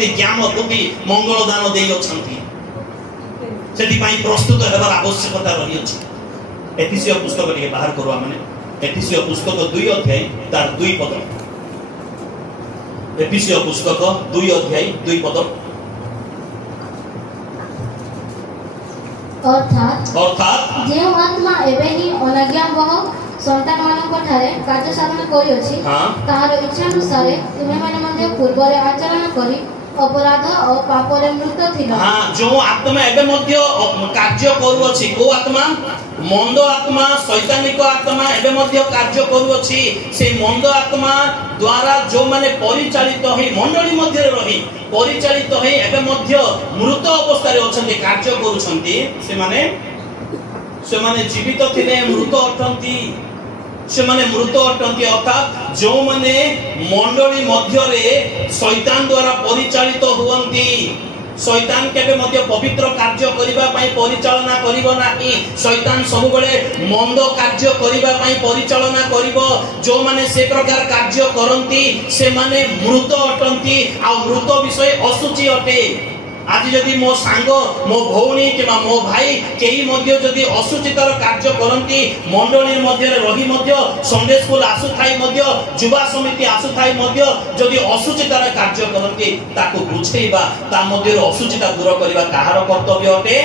शक्ति ज्ञान बुद्धि मंगल दान दे अछंती सेति पई प्रस्तुत हेबार आवश्यकता रही अछि। एफिसियो पुस्तक के बाहर करवा माने एफिसियो पुस्तक 2 अध्याय तार 2 पद। एफिसियो पुस्तक 2 अध्याय 2 पद। अर्थात जे आत्मा एबे ही अनाज्ञा बह संतान मानक ठारे कार्य साधन करि अछि ताहार इच्छा अनुसार तुमे माने मध्ये पूर्वरे आचरण करी अपराध और पापरे मृत थिला। हां जो आत्मा एबे मध्ये कार्य करू अछि को आत्मा मंद आत्मा शैतानिक आत्मा एबे मध्ये कार्य करू अछि से मंद आत्मा द्वारा जो माने परिचालित होई मंडली मध्ये रही परिचालित होई एबे मध्ये मृत अवस्था रे अछंती कार्य करूछंती से माने जीवित थिले मृत अटंती से माने मृत अटंती अर्थात जो माने मंडली मध्य रे शैतान द्वारा परिचालित हुवंती शैतान केबे मध्ये पवित्र कार्य करिबा पई परिचालना करिवो नाही शैतान सब बेले मंद कार्य करिबा पई परिचालना करिवो जो माने से प्रकार कार्य करंती से माने मृत अटंती आ मृत विषय असुचि अटे। आज जदि मो सांग मो भौणी किबा मो भाई केही मध्ये जदि असुचितर कार्य करंती मंडली मध्ये रही मध्ये संडे स्कूल आसु थाई मध्ये युवा समिति आसु थाई मध्ये जदि असुचितर कार्य करंती ताको बुझेइबा ता मध्ये असुचिता दूर करिबा काहार कर्तव्य अटे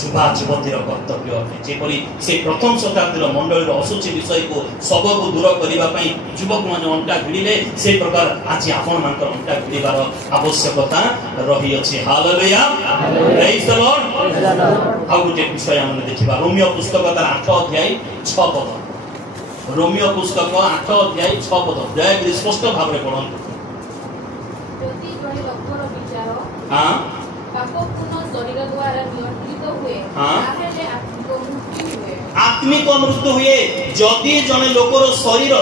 युवा युवतीर कर्तव्य अटे। जेपरि से प्रथम शताब्दीर मंडलीर असुचि विषय को सबको दूर करिबा पई युवक माने अंटा भिड़िले से प्रकार आज आपण मानकर अंटा भिड़िबार आवश्यकता रही अछि। Hallelujah praise the Lord. आउ गोटे विषय हम देखिबा रोमियो पुस्तक 8 अध्याय 6 पद। रोमियो पुस्तक 8 अध्याय 6 पद दया स्पष्ट भाव रे पढନ୍ତୁ। जति जने लोकर विचार हां पापपूर्ण शरीर द्वारा नियंत्रित हुए ताहेले आत्मिक मृत्यु हुए जदि जने लोकर शरीर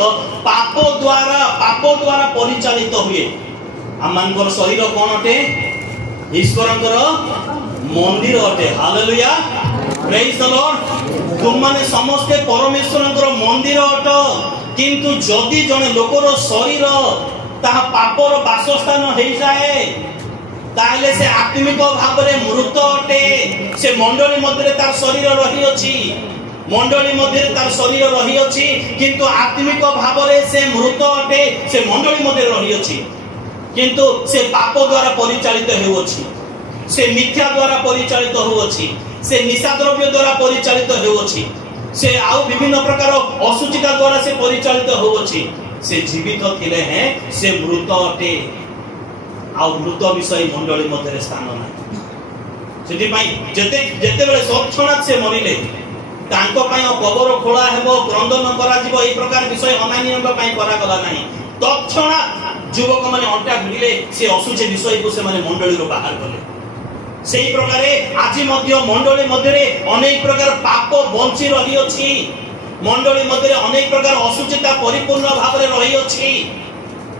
पाप द्वारा परिचालित हुए। आमानकर शरीर कोन अटे ईश्वरंकर मंदिर अटे। Hallelujah praise the Lord. तुम माने समस्त परमेश्वरंकर मंदिर अट किंतु जदि जने लोकर शरीर ता पापर वासस्थान हे जाए ताले से आत्मिक भाव रे मृत अटे। से मंडली मध्ये तार शरीर रही अछि मंडली मध्ये तार शरीर रही अछि किंतु आत्मिक भाव रे से मृत अटे। से मंडली मध्ये रही अछि किंतु से पाप द्वारा परिचालित हेउ अछि से मिथ्या द्वारा परिचालित हेउ अछि से निशा द्रव्य द्वारा परिचालित हेउ अछि से आउ विभिन्न प्रकार असुचिता द्वारा से परिचालित हेउ अछि। से जीवित थिले हैं से मृत अटे आ मृत विषय मंडली मध्ये स्थान नाही। सेति पई जते बेले सक्षणात से मरिले तांको पई कबर खोला हेबो क्रंदन करा जिवो ए प्रकार विषय अनानियम पई करा गला नाही। तक्षणात युवक माने अंटा भिड़िले से असुचे विषय को से माने मंडली रो बाहर गले। सेही प्रकारे आज मध्य मंडली मध्ये रे अनेक प्रकार पाप बंची रही अछि मंडली मध्ये रे अनेक प्रकार असुचिता परिपूर्ण भाव रे रही अछि।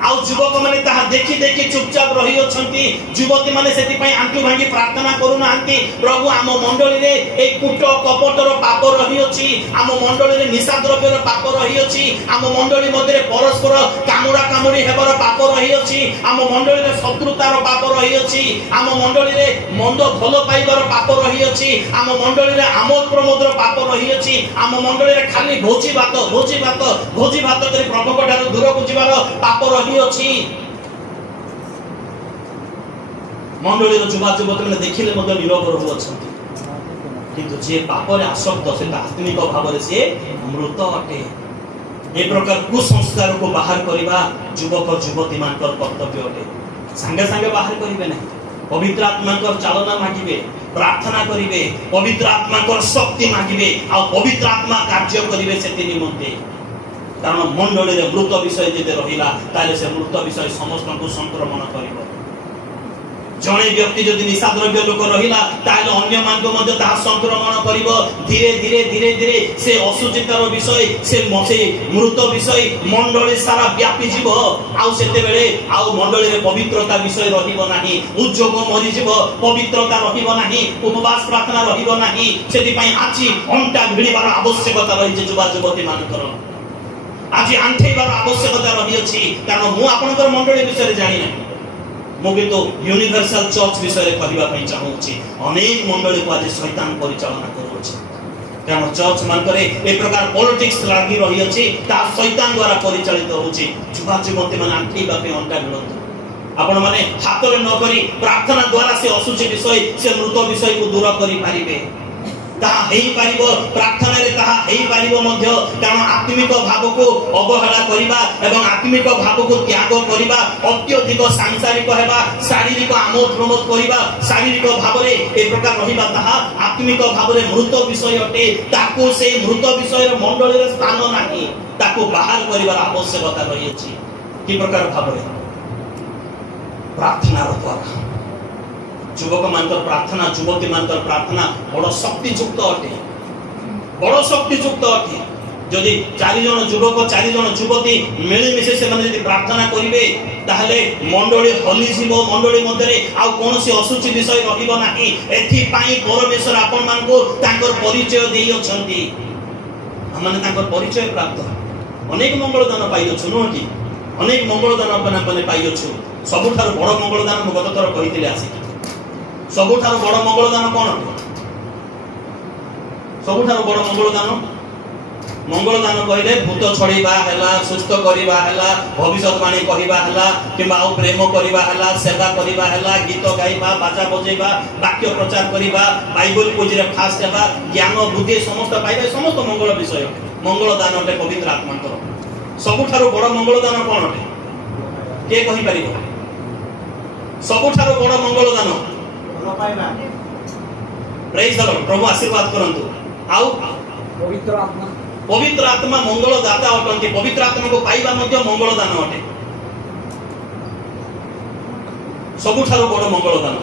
आउ युवक माने ताहा देखि देखि चुपचाप रही अछंती युवती माने सेति पई आंटू भांगी प्रार्थना करू नांती प्रभु आम मंडली रे ए कुट कपटर पाप रही अछि आम मंडली रे निशा द्रव्यर पाप रही अछि आम मंडली मध्ये परस्पर कामुडा कामुडी हेबर पाप रही अछि आम मंडली रे शत्रुतार पाप रही अछि आम मंडली रे मंद भलो पाइबार पाप रही अछि आम मंडली रे आमोद प्रमोदर पाप रही अछि आम मंडली रे खाली भोजी भात करी प्रभु कोठार दूर को जिबार पाप रही अछि। मंडली रो जुवा जुवती माने देखिले मध्ये नीरव रहु अछंती किंतु जे पाप रे आसक्त से आत्मिक भाव रे से मृत अटे। ए प्रकार कुसंस्कार को बाहर करिबा युवक युवती मानकर कर्तव्य अटे। संगे संगे बाहर करिवे नहीं पवित्र आत्मा कर चालना मागिबे प्रार्थना करिवे पवित्र आत्मा कर शक्ति मागिबे आ पवित्र आत्मा कार्य करिवे सेति निमंते। कारण मंडली रे मृत विषय जदि रहिला ताले से मृत विषय समस्त को संक्रमण करिवो। जणे व्यक्ति जदि निशा द्रव्य लोक रहिला ताले अन्य मान को मध्ये ता संक्रमण करिवो। धीरे धीरे से असुचितार विषय से मृत विषय मंडली सारा व्यापी जीव आउ सेते बेले आउ मंडली रे पवित्रता विषय रहिबो नाही उद्योग मरि जीव पवित्रता रहिबो नाही उपवास प्रार्थना रहिबो नाही। सेति पई आछि अंटा भिड़िबार आवश्यकता रहि जुवा जुवती मानकर आज आंठेबार आवश्यकता रही अछि। कारण मु आपनकर मंडली विषय जानि नै मुझे तो यूनिवर्सल चर्च विषय कहवाई चाहूँगी अनेक मंडली को आज शैतान परिचालना करुच्छे कारण चर्च मानकर ए प्रकार पॉलिटिक्स लगी रही अच्छी शैतान द्वारा परिचालित होची युवा युवती मैंने आंखेवा अंटा मिलतु आपण माने हाथ में न करी प्रार्थना द्वारा से अशुचि विषय से मृत विषय को दूर करि पारिबे ताहा हेई पारिबो प्रार्थना रे ताहा हेई पारिबो मध्य कारण आत्मिक भाव को अवहेला करिबा एवं आत्मिक भाव को त्याग करिबा अत्यधिक सांसारिक हेबा शारीरिक आमोद प्रमोद करिबा शारीरिक भाव रे ए प्रकार रहिबा ताहा आत्मिक भाव रे मृत विषय अटे ताको से मृत विषय रे मंडली रे स्थान नाही ताको बाहर करिबार आवश्यकता रही अछि कि प्रकार भाव रे प्रार्थना द्वारा युवक मानकर प्रार्थना युवती मानकर प्रार्थना बड़ शक्तियुक्त अटे बड़ शक्तियुक्त अटे जदि 4 जन युवक 4 जन युवती मिलिमिशे से माने प्रार्थना करिवे ताहले मंडली हली जीवो मंडली मध्यरे आ कोनोसी अशुचि विषय रहिबो नाही एथि पई परमेश्वर आपन मानको तांकर परिचय देई अछंती हमने तांकर परिचय प्राप्त अनेक मंगल दान पाइ अछु नो कि अनेक मंगल दान अपन पाइ अछु सबुठार बड़ मंगल दान म गत थर कहितिले आसी सबुठार बड़ मंगल दान कोन सबुठार बड़ मंगल दान कहले भूत छड़ीबा हैला सुस्थ करिबा हैला भविष्यवाणी कहिबा हैला किबा आ प्रेम करिबा हैला सेवा करिबा हैला गीत गाइबा बाजा बजेबा वाक्य प्रचार करिबा बाइबल खोजरे खास सेवा ज्ञान बुद्धि समस्त पाइबा समस्त मंगल विषय मंगल दान अटे पवित्र आत्मा कर सबुठार बड़ मंगल दान कोन अटे के कहि परिबो सबुठार बड़ मंगल दान प्रेज द लॉर्ड प्रभु आशीर्वाद करंतु आउ पवित्र आत्मा मंगल दाता अटंती पवित्र आत्मा को पाइबा मध्य मंगल दान अटे सबुठार बड़ मंगल दान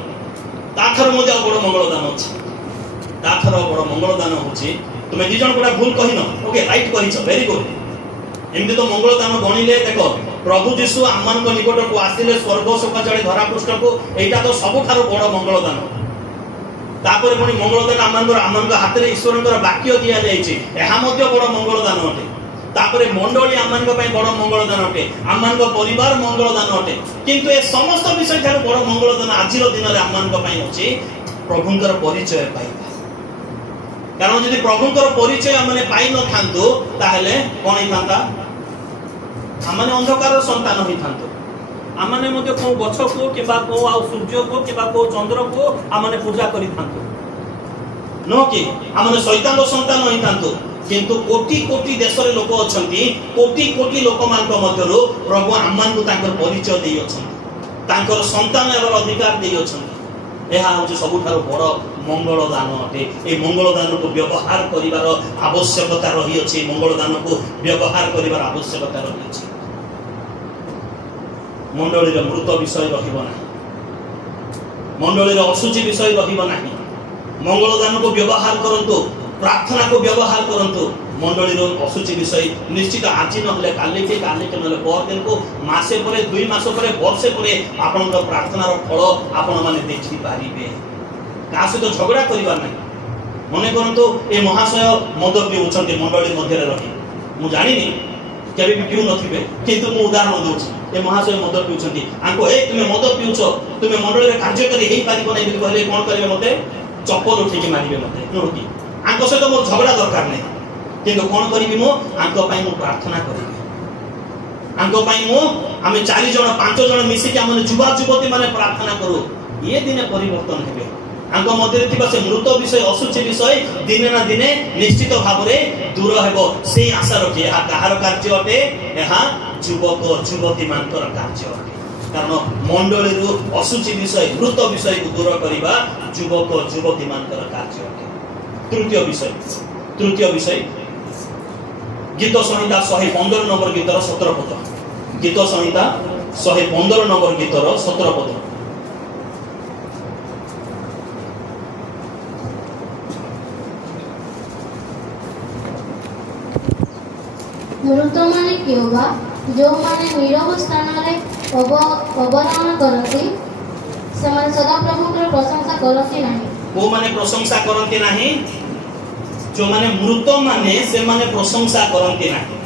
ताथर मध्य बड़ मंगल दान अछि ताथर बड़ मंगल दान होछि तुमे दि जन कोडा भूल कहिनो ओके राइट कहिछ वेरी गुड एमती तो मंगल दान गणिले देखो प्रभु जीशु आमान को निकट को आसिले स्वर्ग सपा चढ़ी धरा पृष्ठ को एटा तो सबुठार बड़ मंगल दान तापर पुणी मंगल दान आमान हाथ में ईश्वर वाक्य दिया जाइए यह बड़ मंगल दान अटे तापर मंडली आमान बड़ मंगल दान अटे आमान परिवार मंगल दान अटे किंतु ए समस्त विषय ठार बड़ मंगल दान आज दिन में आमान अच्छी प्रभुंकर परिचय पाइबा कारण जदि प्रभुंकर परिचय आमने पाई न थांतु ताहले कोन हिथांता आमने अंधकार संतान होई थांतु आमने मते को गछ को केबा को आ सूर्य को केबा को चंद्र को आमने पूजा करि थांतु नो कि आमने शैतान रो संतान होई थांतु किंतु कोटि कोटि देश रे लोक अछंती कोटि कोटि लोक मान को मध्यरो प्रभु आमान को तांकर परिचय देई अछंती तांकर संतान एवर अधिकार देई अछंती एहा होचे सबुठार बड़ मंगल दान अटे ए मंगल दान को व्यवहार करिवार आवश्यकता रही अछि मंगल दान को व्यवहार करिवार आवश्यकता रही अछि मंडली रे मृत विषय रहिबो नाही मंडली रे अशुचि विषय रहिबो नाही मंगल दान को व्यवहार करंतु प्रार्थना को व्यवहार करंतु मंडली रो अशुचि विषय निश्चित आज नहले काली के नले पर दिन को मासे परे 2 मास परे वर्षे परे आपन प्रार्थना रो फल आपन माने देखि पारिबे का से तो झगड़ा करिबा नै मने करंतु ए महाशय मद पिउछन्ते मंडली मध्य रे रही मु जानिनी केबे भी पिउ नथिबे किंतु मु उदाहरण दोछि ए महाशय मद पिउछन्ती आको ए तुमे मद पिउछो तुमे मंडली रे कार्यकारी हेई पारिबो नै बिल कहले कोन करिवे मते चप्पल उठेकी मारिबे मते नोटी आको से तो मोर झगड़ा दरकार नै किंतु कोन करिबी मु आको पई मु प्रार्थना करिबी आको पई मु आमे 4 जण 5 जण मिसी के हमने युवा युवती माने प्रार्थना करू ये दिने परिवर्तन हेबे आंको मध्य थिबा से मृत विषय अशुचि विषय दिने ना दिने निश्चित भाव रे दूर हेबो से आशा रखी आ कहार कार्य अटे एहा युवक युवती मानकर कार्य अटे कारण मंडली रु अशुचि विषय मृत विषय को दूर करिबा युवक युवती मानकर कार्य अटे तृतीय विषय गीत संहिता 115 नंबर गीतर 17 पद गीत संहिता 115 नंबर गीतर 17 पद मृत माने कियोबा जो माने नीरव स्थान रे अवरोहण करती समान सदा प्रभुଙ୍କର प्रशंसा करती नाही को माने प्रशंसा करती नाही जो माने मृत माने से माने प्रशंसा करती नाही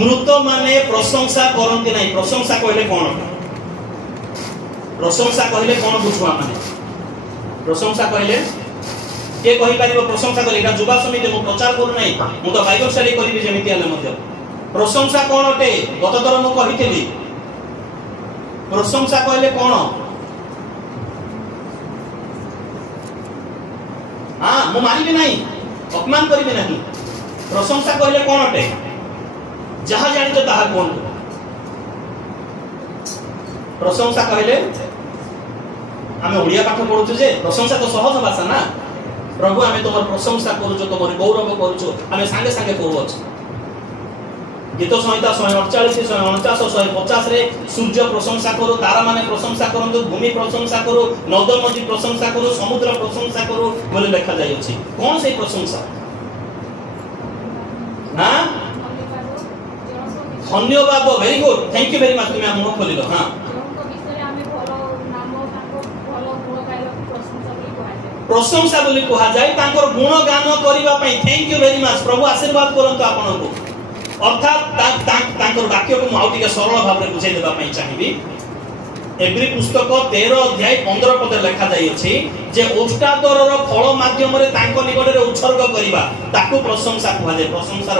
मृत माने प्रशंसा करती नाही प्रशंसा कहले कोन प्रशंसा कहले कौन बुझुआ माने प्रशंसा कहले के कहि पारिबो प्रशंसा कहले एटा युवा समिति मु प्रचार करू नै मु तो बाइबल स्टडी करिबि जेमिति आले मध्य प्रशंसा कोन अटे गत थर मु कहितली प्रशंसा कहले कोन हां मु मारिबि नै अपमान करिबि नै प्रशंसा कहले कोन अटे जहा जानि तो ताहा कोन प्रशंसा कहले आमे ओडिया पाठ पढुछु जे प्रशंसा तो सहज भाषा ना प्रभु आमे तोमर प्रशंसा करूछु तोमर गौरव करूछु आमे संगे संगे कहूछ गीत संहिता 148 149 150 रे सूर्य प्रशंसा करू तारा माने प्रशंसा करंतु भूमि प्रशंसा करू नद नदी प्रशंसा करू समुद्र प्रशंसा करू बोले लिखा जाय अछि कोन से प्रशंसा हां धन्यवाद very good thank you very much तुम मुंह खोलिलो हां प्रशंसा बोली कहा जाय तांकर गुण गान करिबा पई थैंक यू वेरी मच प्रभु आशीर्वाद करंतु आपन को अर्थात तांकर वाक्य को आउटिके सरल भाव रे बुझाई देबा पई चाहिबी एब्री पुस्तक 13 अध्याय 15 पद लिखा जाय अछि जे ओष्टादरर फल माध्यम रे तांको निकट रे उत्सर्ग करिबा ताकू प्रशंसा कहा जाय प्रशंसार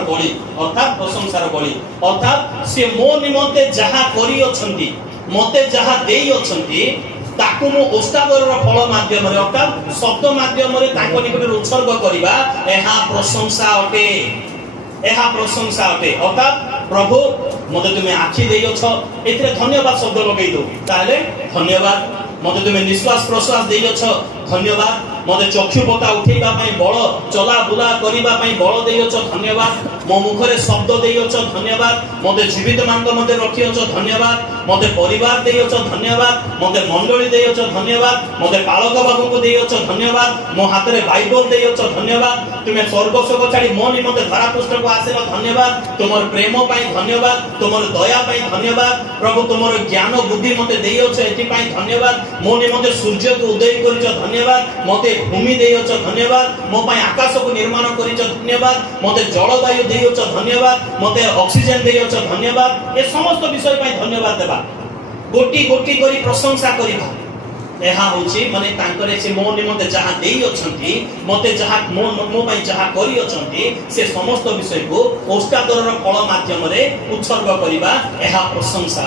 बळी अर्थात से मो निमंते जहा करी अछंती मते जहा देई अछंती ताकू मो ओष्टादरर फल माध्यम रे अर्थात शब्द माध्यम रे तांको निकट रे उत्सर्ग करिबा एहा प्रशंसा अटे अर्थात प्रभु मते तुमे आखि देइयो छ एथिरे धन्यवाद शब्द लगै दो ताले धन्यवाद मते तुमे निश्वास प्रश्वास देइयो छ धन्यवाद मते चक्षु पता उठेबा पई बळ चला बुला करिबा पई बळ देइयो छ धन्यवाद मो मुखरे शब्द देइयो छ धन्यवाद मते जीवित मानक मते रखियो छ धन्यवाद मते परिवार देइयो छ धन्यवाद मते मंडली देइयो छ धन्यवाद मते पालक बाबू को देइयो छ धन्यवाद मो हातरे बाइबल देइयो छ धन्यवाद तुमे स्वर्ग सुख छाडी मो निमते धरा पृष्ठ को आसेलो धन्यवाद तुमर प्रेम पई धन्यवाद तुमर दया पई धन्यवाद प्रभु तुमर ज्ञान बुद्धि मते देइयो छ एति पई धन्यवाद मो निमते सूर्य को उदय करिछ धन्यवाद मते भूमि देइयो छ धन्यवाद मो पई आकाश को निर्माण करिछ धन्यवाद मते जलवायु देइयो छ धन्यवाद मते ऑक्सीजन देइयो छ धन्यवाद ए समस्त विषय पई धन्यवाद देबा गोटी गोटी करी प्रशंसा करिबा एहा होची माने तांकरे से मो निमते जहा देई अछंती मते जहा मो पई जहा करी अछंती से समस्त विषय को ओष्टादरर फल माध्यम रे उत्सर्ग करिबा एहा प्रशंसा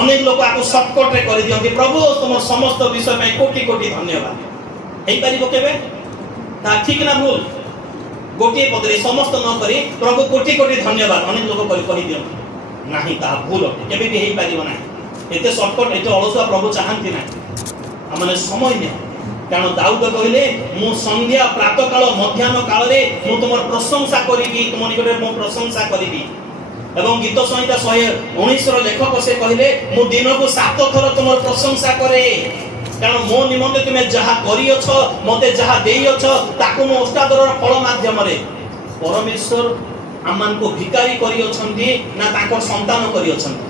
अनेक लोक आको शॉर्टकट रे करि दियंती प्रभु तुम समस्त विषय में कोटि कोटि धन्यवाद हेई परिबो केबे ता ठीक ना भूल गोटे पदरे समस्त न करी प्रभु कोटि कोटि धन्यवाद अनेक लोक कहि दियंती नाही ता भूल केबे भी हेई परिबो नाही एते शॉर्टकट एते अलसुआ प्रभु चाहंती नाही हमने समय ने कारण दाऊद कहले मु संध्या प्रातः काल मध्याह्न काल रे मु तुमर प्रशंसा करिबी तुम निकटे मु प्रशंसा करिबी एवं गीत संहिता 119 रो लेखक से कहले मु दिन को 7 थर तुमर प्रशंसा करे कारण मो निमंते तुमे जहा करियो छ मते जहा देइयो छ ताकू मो ओष्टादरर फल माध्यम रे परमेश्वर आमान को भिकारी करियो छंती ना ताकर संतान करियो छंती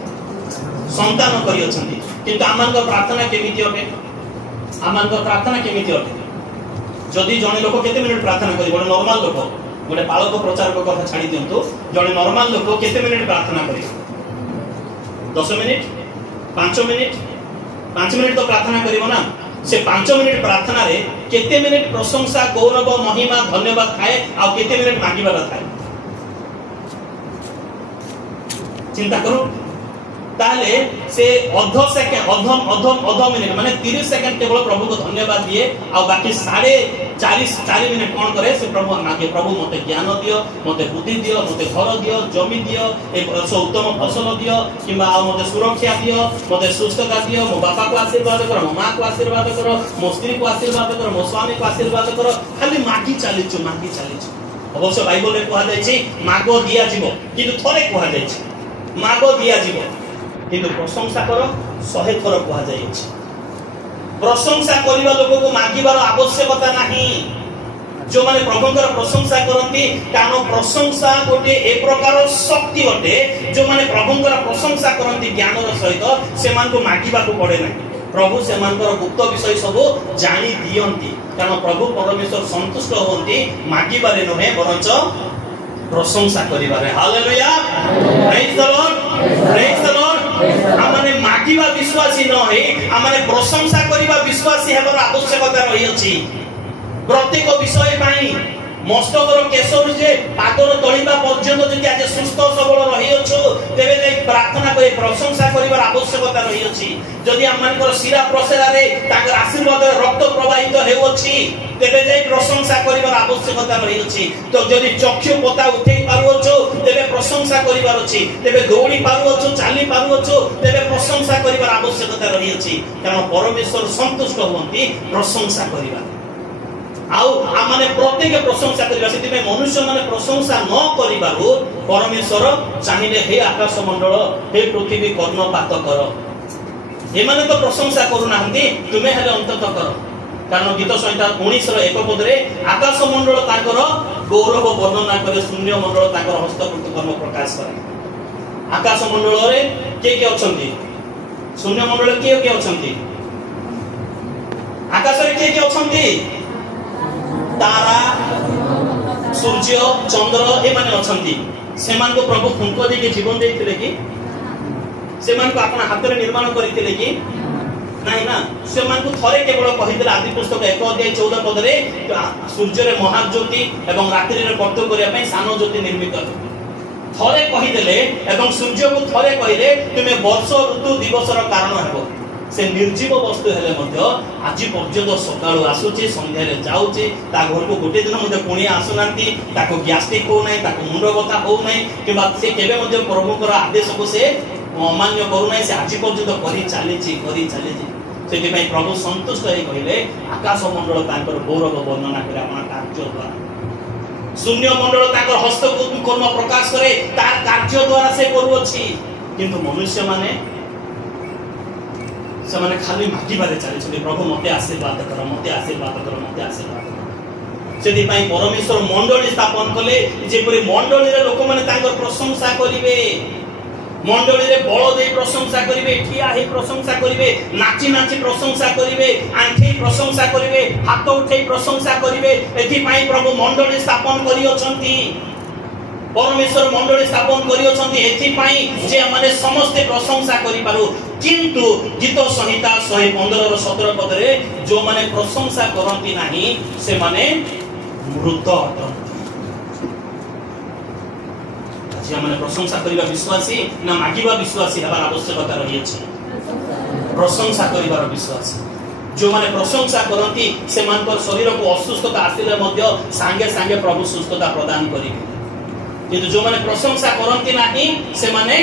संतान करियो छंती किंतु आमान को प्रार्थना केमिति होबे आमान को प्रार्थना केमिति होबे जदी जने लोक केते मिनिट प्रार्थना करी बड नॉर्मल लोक गोटे पालक प्रचारक कथा छाड़ी दियंतु जने नॉर्मल लोक केते मिनिट प्रार्थना करी 10 मिनिट 5 मिनिट 5 मिनिट तो प्रार्थना करिवो ना से 5 मिनिट प्रार्थना रे केते मिनिट प्रशंसा गौरव महिमा धन्यवाद थाए आ केते मिनिट मांगीबार थाए चिंता करू ताले से अध सेकंड अध मिनिट माने 30 सेकंड केवल प्रभु को धन्यवाद दिए आ बाकी 4.5 मिनिट कोन करे से प्रभु मागे प्रभु मते ज्ञान दियो मते बुद्धि दियो मते घर दियो जमी दियो ए उत्तम फसल दियो किबा आ मते सुरक्षा दियो मते सुस्थता दियो मो बापा को आशीर्वाद करो मो मां को आशीर्वाद करो मो स्त्री को आशीर्वाद करो मो स्वामी को आशीर्वाद करो खाली मागी चालिचु अवश्य बाइबल रे कहा जाय छी मागो दिया जीवो किंतु थरे कहा जाय छी मागो दिया जीवो किंतु प्रशंसा करो 100 थर कहा जाय छी प्रशंसा करिबा लोक को मागिबार आवश्यकता नहीं जो माने प्रभुଙ୍କର प्रशंसा करंती कानो प्रशंसा गोटे एक प्रकार शक्ति अटे जो माने प्रभुଙ୍କର प्रशंसा करंती ज्ञानर सहित से मान को मागिबा को पड़े नहीं प्रभु से मानकर गुप्त विषय सब जानी दियंती कारण प्रभु परमेश्वर संतुष्ट होंती मागिबारे नहे बरंच प्रशंसा करिबारे हालेलुया प्रेज द लॉर्ड आमने मागिबा विश्वासी न हे आमने प्रशंसा करिबा विश्वासी हेबर आवश्यकता रही अछि। प्रत्येक विषय पाई मस्तकर केशर जे पादर तळिबा पर्यंत जदि आज सुस्थ सबल रही अछु तेबे नै प्रार्थना करे प्रशंसा करिबार आवश्यकता रही अछि। जदि आमनकर शिरा प्रसेरा रे ताकर आशीर्वाद रक्त प्रवाहित हेउ अछि तेबे नै प्रशंसा करिबार आवश्यकता रही अछि। तो जदि चक्षु पता उठेई पारु अछु तेबे प्रशंसा करिबार अछि। तेबे दौड़ी पारु अछु चाली पारु अछु तेबे प्रशंसा करिबार आवश्यकता रही अछि। कारण परमेश्वर संतुष्ट होंती प्रशंसा करिबा आउ आमने प्रत्येक प्रशंसा करिबा सेति में मनुष्य माने प्रशंसा न करिबारु परमेश्वर चाहिले हे आकाश मंडल हे पृथ्वी कर्णपात कर एमाने तो प्रशंसा करू नाहंती तुमे हेले अंतत कर। कारण गीत संहिता 19 रो 1 पद रे आकाश मंडल ताकर गौरव वर्णना करे शून्य मंडल ताकर हस्तकृत कर्म प्रकाश करे। आकाश मंडल रे के अछंती शून्य मंडल के अछंती आकाश रे के अछंती तारा सूर्य चंद्र ए माने अछंती सेमान को प्रभु फुंको दे के जीवन देथिले कि सेमान को अपन हाथ रे निर्माण करिथिले कि नाही ना सेमान को थरे केवल कहिदिला आदि पुस्तक 1 अध्याय 14 पद रे सूर्य रे महाज्योति एवं रात्रि रे कर्तव्य करिया पई सानो ज्योति निर्मित थरे कहिदेले एवं सूर्य को थरे कहिले तुमे वर्ष ऋतु दिवस रो कारण हेबो। से निर्जीव वस्तु हेले मध्य आज पर्यंत सकाळु आसुची संध्या रे जाउची ता घर को गोटे दिन मध्य पुणी आसुनांती ताको गैस्ट्रिक हो नाही ताको मुंड बता हो नाही किबा से केबे मध्य प्रभुकर आदेश को से अमान्य करू नाही से आज पर्यंत करी चालीची सेति पई प्रभु संतुष्ट हे कहिले आकाश मंडल तांकर गौरव वर्णना करे आपन कार्य द्वारा शून्य मंडल तांकर हस्तकृत कर्म प्रकाश करे तार कार्य द्वारा से करू अछि। किंतु मनुष्य माने से खाली मागिबारे चली प्रभु मते आशीर्वाद कर मते आशीर्वाद कर मते आशीर्वाद कर सेति पई परमेश्वर मंडली स्थापन कले जेपरि मंडली रे लोक माने तांकर प्रशंसा करिवे मंडली रे बळ देई प्रशंसा करिवे ठिया हे प्रशंसा करिवे नाची नाची प्रशंसा करिवे आंखी प्रशंसा करिवे हाथ उठेई प्रशंसा करिवे एथि पई प्रभु मंडली स्थापन करि अछंती। परमेश्वर मंडली स्थापन करि अछंती एथि पई जे माने समस्त प्रशंसा करि पारु। किंतु गीत संहिता 115 रो 17 पद रे जो माने प्रशंसा करंती नाही से माने मृत अटंती। जे माने प्रशंसा करिबा विश्वासी ना मागिबा विश्वासी हेबार आवश्यकता रही अछि। प्रशंसा करिबार विश्वासी जो माने प्रशंसा करंती से मानकर शरीर को असुस्थता आसिले मध्य संगे संगे प्रभु सुस्थता प्रदान करिवे। किंतु जो माने प्रशंसा करंती नाही से माने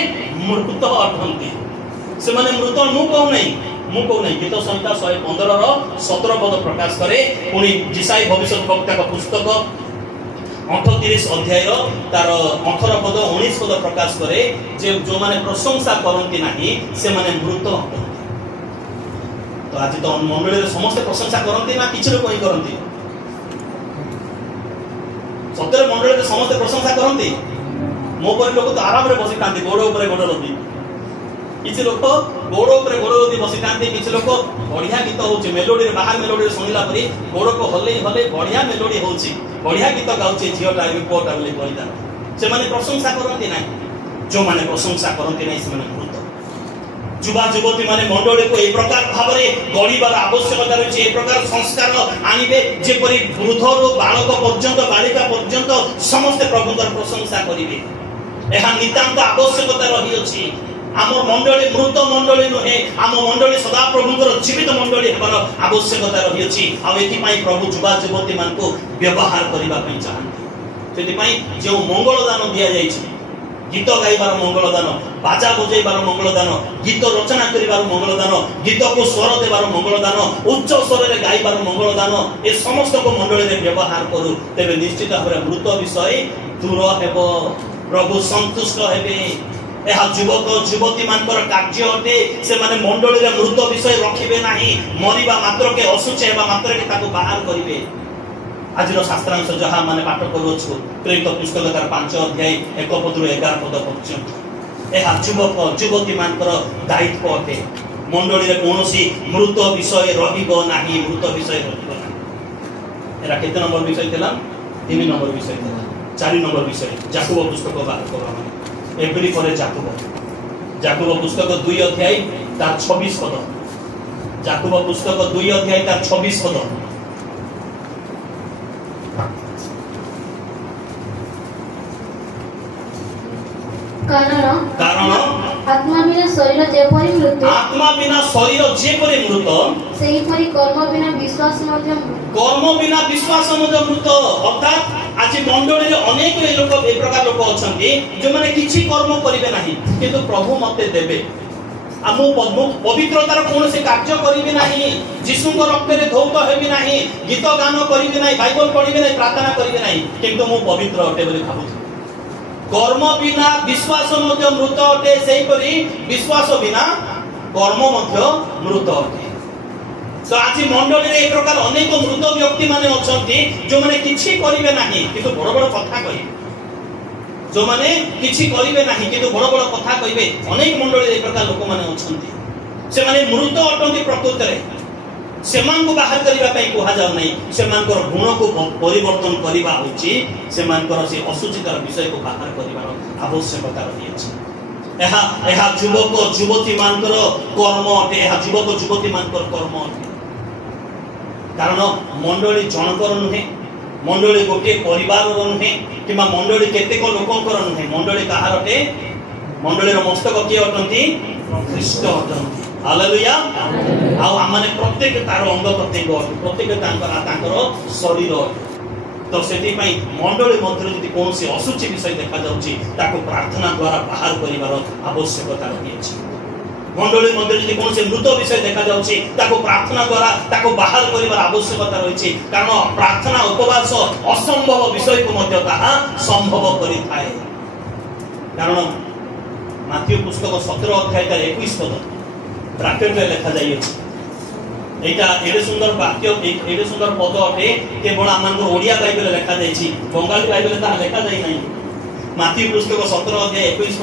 मृत अटंती से माने मृत मु कहू नहीं गीत संहिता 115 रो 17 पद प्रकाश करे। पुनी जिसाई भविष्यत वक्ता का पुस्तक 38 अध्याय रो तार 18 पद 19 पद प्रकाश करे जे जो माने प्रशंसा करंती नाही से माने मृत अटंती। तो आज तो मंडली रे समस्त प्रशंसा करंती ना किछ लोक ही करंती सତରେ मंडली रे समस्त प्रशंसा करंती मो पर लोक तो आराम रे बसी कांती गोड़ ऊपर गोड़ रदी किछ लोक गोड़ ऊपर गोड़ रदी बसी कांती किछ लोक बढ़िया गीत होची मेलोडी रे बाहर मेलोडी रे सुनिला परी गोड़ को हले बढ़िया मेलोडी होची बढ़िया गीत गाउची झियोटा रिपोर्ट आबले कहिदा से माने प्रशंसा करंती नाही। जो माने प्रशंसा करंती नाही से माने मृत। युवा युवती माने मंडली को ए प्रकार भाबरे गणिबार आवश्यकता रही ए प्रकार संस्कार आनिबे जेपरि वृद्धरो बालक पर्यंत बालिका पर्यंत समस्त प्रभुकर प्रशंसा करिवे एहा नितांत आवश्यकता रही अछि। आम मंडली मृत मंडली नुहे आम मंडली सदा प्रभुकर जीवित मंडली हेबार आवश्यकता रही अछि। आ एथि पई प्रभु युवा युवती मान को व्यवहार करिबा पई चाहंती सेति पई जे मंगल दान दिया जाइछि गीत गाइबार मंगल दान बाजा बजाइबार मंगल दान गीत रचना करिबार मंगल दान गीत को स्वर देबार मंगल दान उच्च स्वर रे गाइबार मंगल दान ए समस्त को मंडली रे व्यवहार करू तेबे निश्चित भाबरे मृत विषय दूर हेबो प्रभु संतुष्ट हेबे। एहा युवक युवती मानकर कार्य अटे से माने मंडली रे मृत विषय रखिबे नाही मरिबा मात्र के असुच हेबा मात्र के ताको बाहर करिवे। आज शास्त्रांश जहाँ माने पाठ करूछु प्रेरित पुस्तक 5 अध्याय 1 पद 11 पद पर्यंत एहा युवक युवती मानकर दायित्व अटे मंडली रे कोनोसी मृत विषय रहिबो नाही मृत विषय रहिबो नाही। एरा केते नंबर विषय थिला 3 नंबर विषय थिला 4 नंबर विषय जाकुब पुस्तक बाहर करा एप्रिल परे जाकुब याकूब पुस्तक 2 अध्याय तार 26 पद। याकूब पुस्तक 2 अध्याय तार 26 पद। कारण आत्मा बिना शरीर जेपरि मृत, आत्मा बिना शरीर जेपरि मृत, सेही परि कर्म बिना विश्वास मध्य मृत। अर्थात आज मंडली अनेक लोक ए प्रकार लोक अछंती जो माने किछि कर्म करिवे नाही किंतु प्रभु मते देबे पवित्रतार कौन से कार्य करिवे नाही, यीशुଙ୍କ रक्तरे धौत हेबी नाही, गीत गान करिवे नाही, बाइबल पढिवे नाही, प्रार्थना करिवे नाही किंतु मु पवित्र अटे बोली भाबुछि। कर्म बिना विश्वास मध्य मृत अटे, सेही परि विश्वास बिना कर्म मध्य मृत अटे। तो आज मंडली रे एक प्रकार अनेक मृत व्यक्ति माने अछंती जो माने किछि करिवे नाही किंतु बड़ बड़ कथा कहिबे, जो माने किछि करिवे नाही किंतु बड़ बड़ कथा कहिबे। अनेक मंडली रे एक प्रकार लोक माने अछंती से माने मृत अटंती प्रकृति रे, सेमान को बाहर करिवा पई कोहा जाउ नाही, सेमान को गुण को परिवर्तन करिवा होची, सेमान को से असुचितार विषय को बाहर करिवार आवश्यकता रही अछि। एहा युवक युवती मानकर कर्म अटे, एहा युवक युवती मानकर कर्म अटे। कारण मंडली जनकर नुहे, मंडली गोटे परिवार नुहे किबा मंडली केतेक लोकंकर नुहे, मंडली कहार अटे? मंडलीर मस्तक किए अटंती? ख्रीष्ट अटंती। हालेलुया। आ माने प्रत्येक तार अंग प्रत्यंग अटे, प्रत्येक तांकर शरीर अटे। तो सेति पई मंडली मध्य जदि कोन से असुचि विषय देखा जाउची ताको प्रार्थना द्वारा बाहर करिवार आवश्यकता रही अछि। मंडली मध्य जदि कोन से मृत विषय देखा जाउची ताको प्रार्थना द्वारा ताको बाहर करिवार आवश्यकता रही, कारण प्रार्थना उपवास असंभव विषय को मध्य ताहा संभव करि थाए। कारण माथ्यू पुस्तक 17 अध्याय 21 पद ब्रैकेट रे लिखा जाई अछि। एटा एडे सुंदर वाक्य, एडे सुंदर पद अटे, केवल आमान ओडिया बाइबल लिखा जाई छी, बंगाली बाइबल ता लिखा जाई नाही। माथ्यू पुस्तक 17 अध्याय 21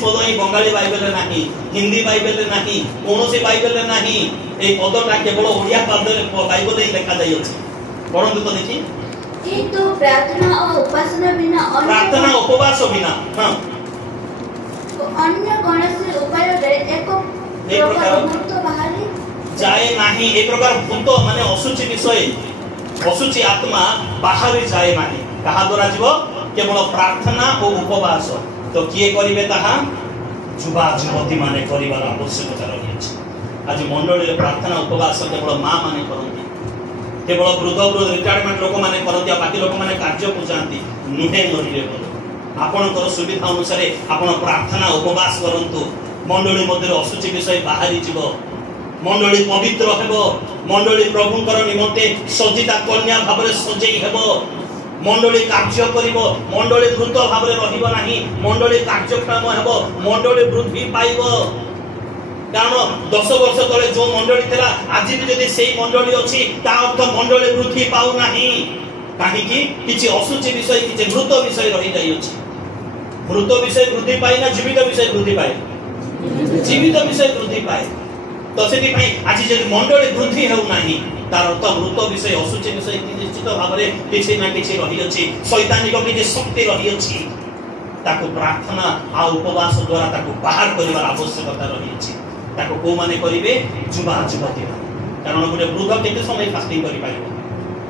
पद ही बंगाली बाइबल रे नाही, हिंदी बाइबल रे नाही, कोनोसी बाइबल रे नाही। ए पदटा केवल ओडिया बाइबल रे लिखा जाई अछि। पढନ୍ତୁ तो देखि। किंतु प्रार्थना और उपासना बिना, प्रार्थना उपवास बिना हां अन्य कौनसी उपाय रे एक प्रकार भूत बाहरी जाए नाही। एक प्रकार भूत माने असुचि विषय, असुचि आत्मा बाहर जाए नाही। कहा द्वारा जीव? केवल प्रार्थना और उपवास। तो किए करिवे ताहा? युवा युवती माने करिवार आवश्यकता रही अछि। आज मंडली रे प्रार्थना उपवास केवल मां माने करंती, केवल वृद्ध रिटायरमेंट लोक माने करंती, बाकी लोक माने कार्य पूजांती नुहे मरिले। आपणकर सुविधा अनुसार आपण प्रार्थना उपवास करंतु, मंडली मध्य असुचि विषय बाहरी जीव, मंडली पवित्र हेबो, मंडली प्रभुंकर निमंते सजिता कन्या भाबरे सजेई हेबो, मंडली कार्य करिवो, मंडली द्रुत भाबरे रहिबो नाही, मंडली कार्यक्रम हेबो, मंडली वृद्धि पाइबो। कारण 10 वर्ष तले जो मंडली थिला आज भी जदि सेही मंडली अछि ता अर्थ मंडली वृद्धि पाउ नाही। काहे कि किछि असुचि विषय, किछि मृत विषय रहि जाई अछि। मृत विषय वृद्धि पाइ ना जीवित विषय वृद्धि पाइ? जीवित विषय वृद्धि पाए। तो सेति पई आज जे मंडली वृद्धि हेउ नाही तार अर्थ मृत विषय असुचि विषय निश्चित भाबरे किछि ना किछि रहि अछि, शैतानिक किछि शक्ति रहि अछि। ताको प्रार्थना आ उपवास द्वारा ताको बाहर करिवार आवश्यकता रहि अछि। ताको को माने करिवे? युवा युवती माने। कारण गोटे वृद्ध केते समय फास्टिंग करि पारिबो?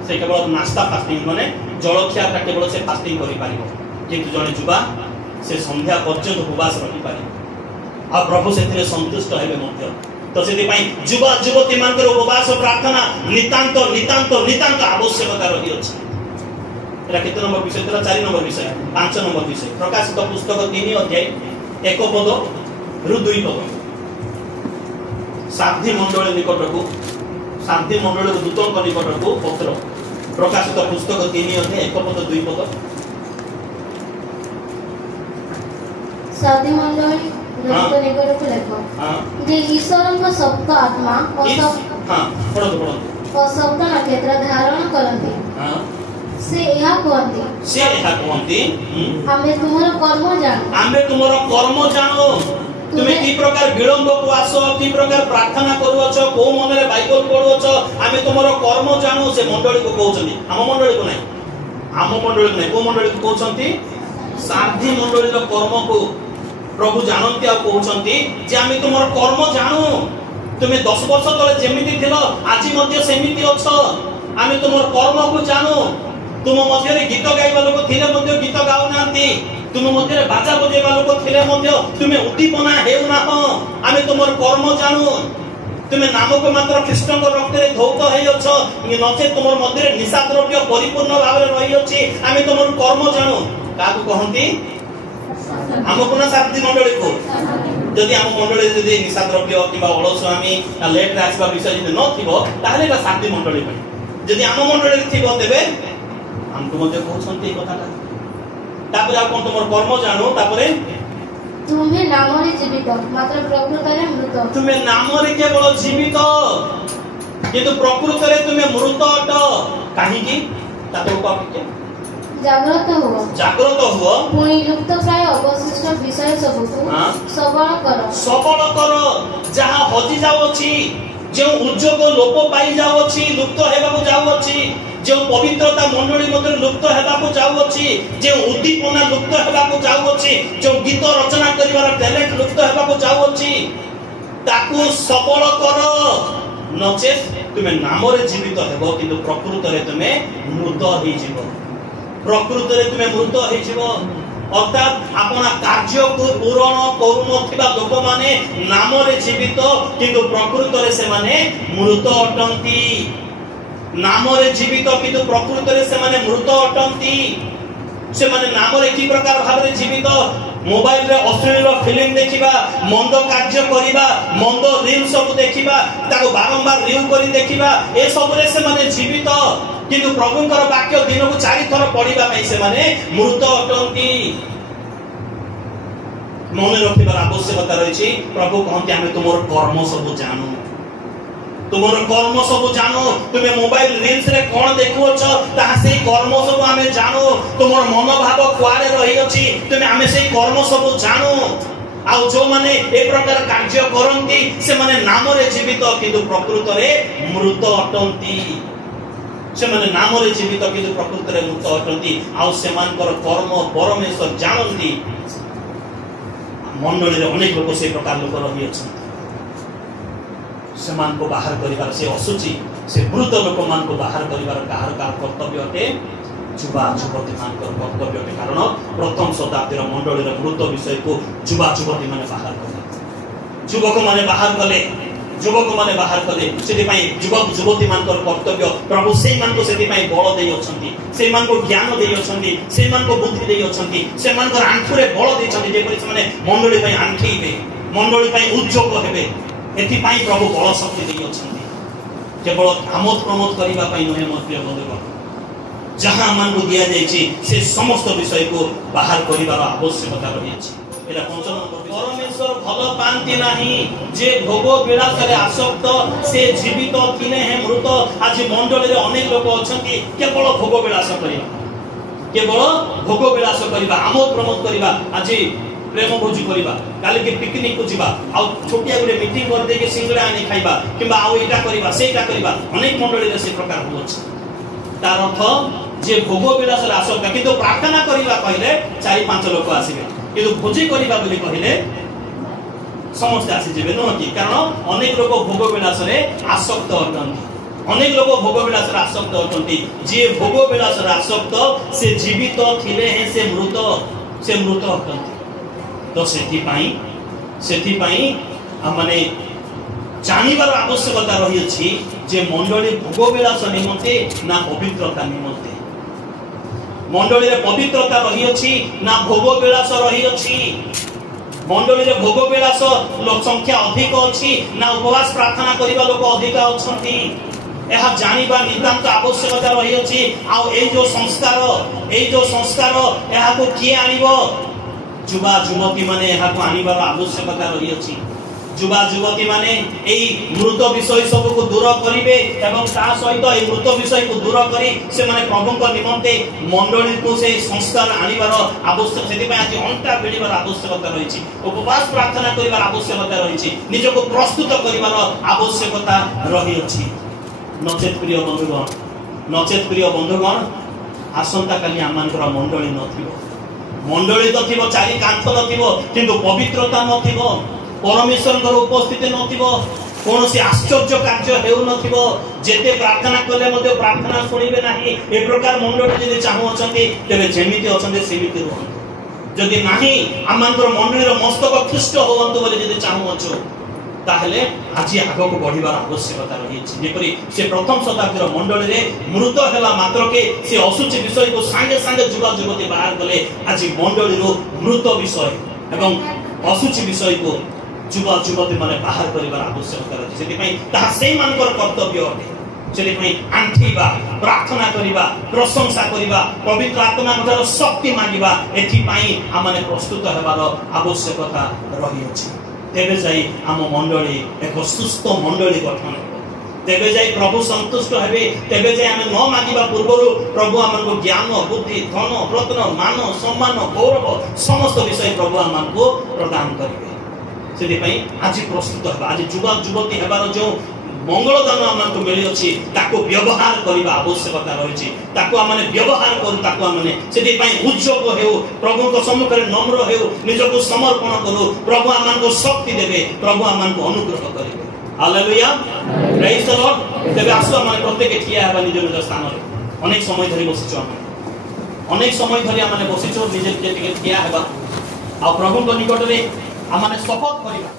से केवल नास्ता फास्टिंग माने जलखिया केवल से फास्टिंग करि पारिबो, किंतु जने युवा से संध्या पर्यंत उपवास रहि पारिबो आ प्रभु सेथिरे संतुष्ट हेबे मध्य। तो सेति पई युवा युवती मानकर उपवास प्रार्थना नितांत नितांत नितांत आवश्यकता रही अछि। एरा केते नंबर विषय? 4 नंबर विषय, 5 नंबर विषय। प्रकाशित पुस्तक 3 अध्याय 1 पद रु 2 पद। साधी मंडली निकटकू, साधी मंडली दूतଙ୍କ निकटकू पत्र। प्रकाशित पुस्तक 3 अध्याय 1 पद 2 पद। साधी मंडली दूत निकटकू लेखो जे ईश्वरଙ୍କ सप्त आत्मा और सप्त नक्षत्र धारण करନ୍ତି। से यह कहती आमे तुमरो कर्म जानो, तुमे की प्रकार विलंब को आसो, की प्रकार प्रार्थना करूछ, को मनरे बाइबल पढुछ, आमे तुमरो कर्म जानो। से मंडली को कहउछनी, हम मंडली को नै, हम मंडली को नै, को मंडली को कहउछंती? साधी मंडली रो कर्म को प्रभु जानती आ कहउछंती जे आमे तुमर कर्म जानू तुमे 10 वर्ष तले जेमिति थिलो आजि मध्ये सेमिति अछ आमे तुमर कर्म को जानू तुम मध्य रे गीत गाइबा लोक थिले मध्ये गीत गाउ नांती तुम मध्य रे बाजा बजेबा लोक थिले मध्ये तुमे उद्दीपना हेउ ना हो आमे तुमर कर्म जानू तुमे नाम को मात्र कृष्ण को रक्त रे धौत हेइ अछ नचे तुमर मध्य रे निशा द्रव्य परिपूर्ण भाव रे रहि अछि आमे तुमर कर्म जानू काकू कहंती हमको ना साथी मंडली को जदि हम मंडली जदि निशा द्रव्य किबा अलस्वामी लेट आसबा विषय जदि न थिबो ताहले का साथी मंडली पय जदि हम मंडली थिबो तेबे हमको मध्ये कहउछंती कथाटा तापर आ कोन तुमर कर्म जानू तापरे तुम्हें नाम रे जीवित मात्र प्रकृत रे मृत तुम्हें नाम रे केवल जीवित किंतु प्रकृत रे तुम्हें मृत अट काहे की तापर को आपके जागृत हो पुणी लुप्त प्राय अवशिष्ट विषय सबको सबल कर जहां हजि जाउ अछि जो उद्योग लोप पाई जाउ अछि लुप्त हेबा को जाउ अछि जो पवित्रता मंडली मध्य लुप्त हेबा को जाउ अछि जो उद्दीपना लुप्त हेबा को जाउ अछि जो गीत रचना करिवार टैलेंट लुप्त हेबा को जाउ अछि ताकू सबल कर नचेत तुमे नाम रे जीवित हेबो किंतु प्रकृत रे तुमे मृत होई जिवो प्रकृत रे तुमे मृत होई जिवो अर्थात अपना कार्य को पूर्ण करू नथिबा लोक माने नाम रे जीवित किंतु प्रकृत रे से माने मृत अटंती नाम रे जीवित किंतु प्रकृत रे से माने मृत अटंती से माने नाम रे की प्रकार भाव रे जीवित मोबाइल रे अश्लील फिल्म देखिबा मंद कार्य करिबा मंद रील सब देखिबा ताको बारंबार रिव्यू करी देखिबा ए सब रे से माने जीवित किंतु प्रभुंकर वाक्य दिन को 4 थर पढ़िबा पई से माने मृत अटंती मन रखिबार आवश्यकता रहिछि प्रभु कहंती आमे तुमर कर्म सब जानू तुमर कर्म सब जानो तुमे मोबाइल रील्स रे कोन देखु छ ता सेही कर्म सब आमे जानो तुमर मन भाव क्वारे रहि अछि तुमे आमे सेही कर्म सब जानो आ जो माने ए प्रकार कार्य करंती से माने नाम रे जीवित किंतु प्रकृत रे मृत अटंती से माने नाम रे जीवित किंतु प्रकृत रे मृत अटंती आ से मानकर कर्म परमेश्वर जानंती मंडली रे अनेक लोक से प्रकार लोक रहि अछि समान को बाहर करिवार से असुचि से मृत लोक मान को बाहर करिवार कार कर्तव्य अटे जुवा जुवती मान को कर्तव्य अटे कारण प्रथम शताब्दी रो मंडली रो मृत विषय को जुवा जुवती माने बाहर कले युवक माने बाहर कले सेति पई युवक युवती मान को कर्तव्य प्रभु सेई मान को सेति पई बल देई अछंती सेई मान को ज्ञान देई अछंती सेई मान को बुद्धि देई अछंती से मान को आंखुरे बल देई छंती जे परि से माने मंडली पई आंखीबे मंडली पई उद्योग हेबे एथि पाई प्रभु बल शक्ति देई अछंती केवल आमोद प्रमोद करिबा पई नहे मोर प्रिय बंधुगण जहां मान को दिया जायछि से समस्त विषय को बाहर करिबार आवश्यकता रहि अछि एला पंचम परमेश्वर भल पांति नाही जे भोग विलास रे आसक्त से जीवित थिने हे मृत आज मंडली रे अनेक लोक अछंती केवल भोग विलास करिबा आमोद प्रमोद करिबा आज प्रेम भोजी करिबा काले के पिकनिक को जिबा आ छोटिया गुरे मीटिंग कर दे के सिंगड़ा आनी खाइबा किबा आ एटा करिबा सेटा करिबा अनेक मंडली रे से प्रकार होछ तार अर्थ जे भोग विलास रे आसक्त किंतु प्रार्थना करिबा कहले 4-5 लोक आसीबे किंतु भोजी करिबा बोली कहले समस्त आसी जेबे न कि कारण अनेक लोक भोग विलास रे आसक्त अटंती अनेक लोक भोग विलास रे आसक्त अटंती जे भोग विलास रे आसक्त से जीवित थिले हे से मृत अटंती तो सेथि पाई माने जानिबार आवश्यकता रही अछि जे मंडली भोग विलास निमंते ना पवित्रता निमंते मंडली रे पवित्रता रही अछि ना भोग विलास रही अछि मंडली रे भोग विलास लोक संख्या अधिक अछि ना उपवास प्रार्थना करिबा लोक अधिक अछंती एहा जानिबा नितांत आवश्यकता रही अछि आ ए जो संस्कार एहा को किए आनिबो जुवा जुवती माने एहा को आनिबार आवश्यकता रही अछि जुवा जुवती माने एई मृत विषय सब को दूर करिवे एवं ता सहित एई मृत विषय को दूर करी से माने प्रभुक निमंते मंडली को से संस्कार आनिबार आवश्यक सेति पय आज अंटा बेलिबार आवश्यकता रही अछि उपवास प्रार्थना करिबार आवश्यकता रही अछि निज को प्रस्तुत करिबार आवश्यकता रही अछि नचेत प्रिय बंधुगण आसंता काली आमानकर मंडली नथिबो मंडली तो थिबो चारि कांथ नथिबो किंतु पवित्रता नथिबो परमेश्वर उपस्थिति नथिबो कौन से आश्चर्य कार्य हेउ नथिबो जेते प्रार्थना कले मध्ये प्रार्थना सुनिबे नाही ए प्रकार मंडली जदि चाहू अछंती तेबे जेमिति अछंती सेमिति रहंतु जदि नाही आमानकर मंडलीर मस्तक ख्रिस्ट होवंतु बोली जदि चाहू अछो ताहले आज आगो को बढ़िबार आवश्यकता रही जेपरि से प्रथम शताब्दीर मंडली रे मृत हेला मात्र के से असुचि विषय को संगे संगे युवा युवती बाहर गले आज मंडली रो मृत विषय एवं असुचि विषय को युवा युवती माने बाहर करिबार आवश्यकता रही सेति पई ताहा सेई मानकर कर्तव्य अटे सेति पई आंठीबा प्रार्थना करिबा प्रशंसा करिबा पवित्र आत्मा मधर शक्ति मांगिबा एथि पई आमाने प्रस्तुत हेबार आवश्यकता रही अछि तेबे जाई आम मंडली एक सुस्थ मंडली गठन तेबे जाई प्रभु संतुष्ट हेबे तेबे जाई आमे न मागिबा पूर्वरु प्रभु हमको ज्ञान बुद्धि धन रत्न मान सम्मान गौरव समस्त विषय प्रभु हमको प्रदान करिवे सेति पई आज प्रस्तुत हेबा आज युवा युवती हेबार जो मंगल दान हमको मिली अछि ताको व्यवहार करिबा आवश्यकता रहिछि ताको हमने व्यवहार करू ताको हमने सेति पई उद्योग हेउ प्रभु को सम्मुख रे नम्र हेउ निजको समर्पण करू प्रभु हमको शक्ति देबे प्रभु हमको अनुग्रह करिवे हालेलुया प्रेज द लॉर्ड तेबे आसो हम प्रत्येक ठिया हेबा निज निज स्थान रे अनेक समय धरि बसिछो हम अनेक समय धरि हमने बसिछो निजे के ठिया हेबा आ प्रभु को निकट रे हमने शपथ करिबा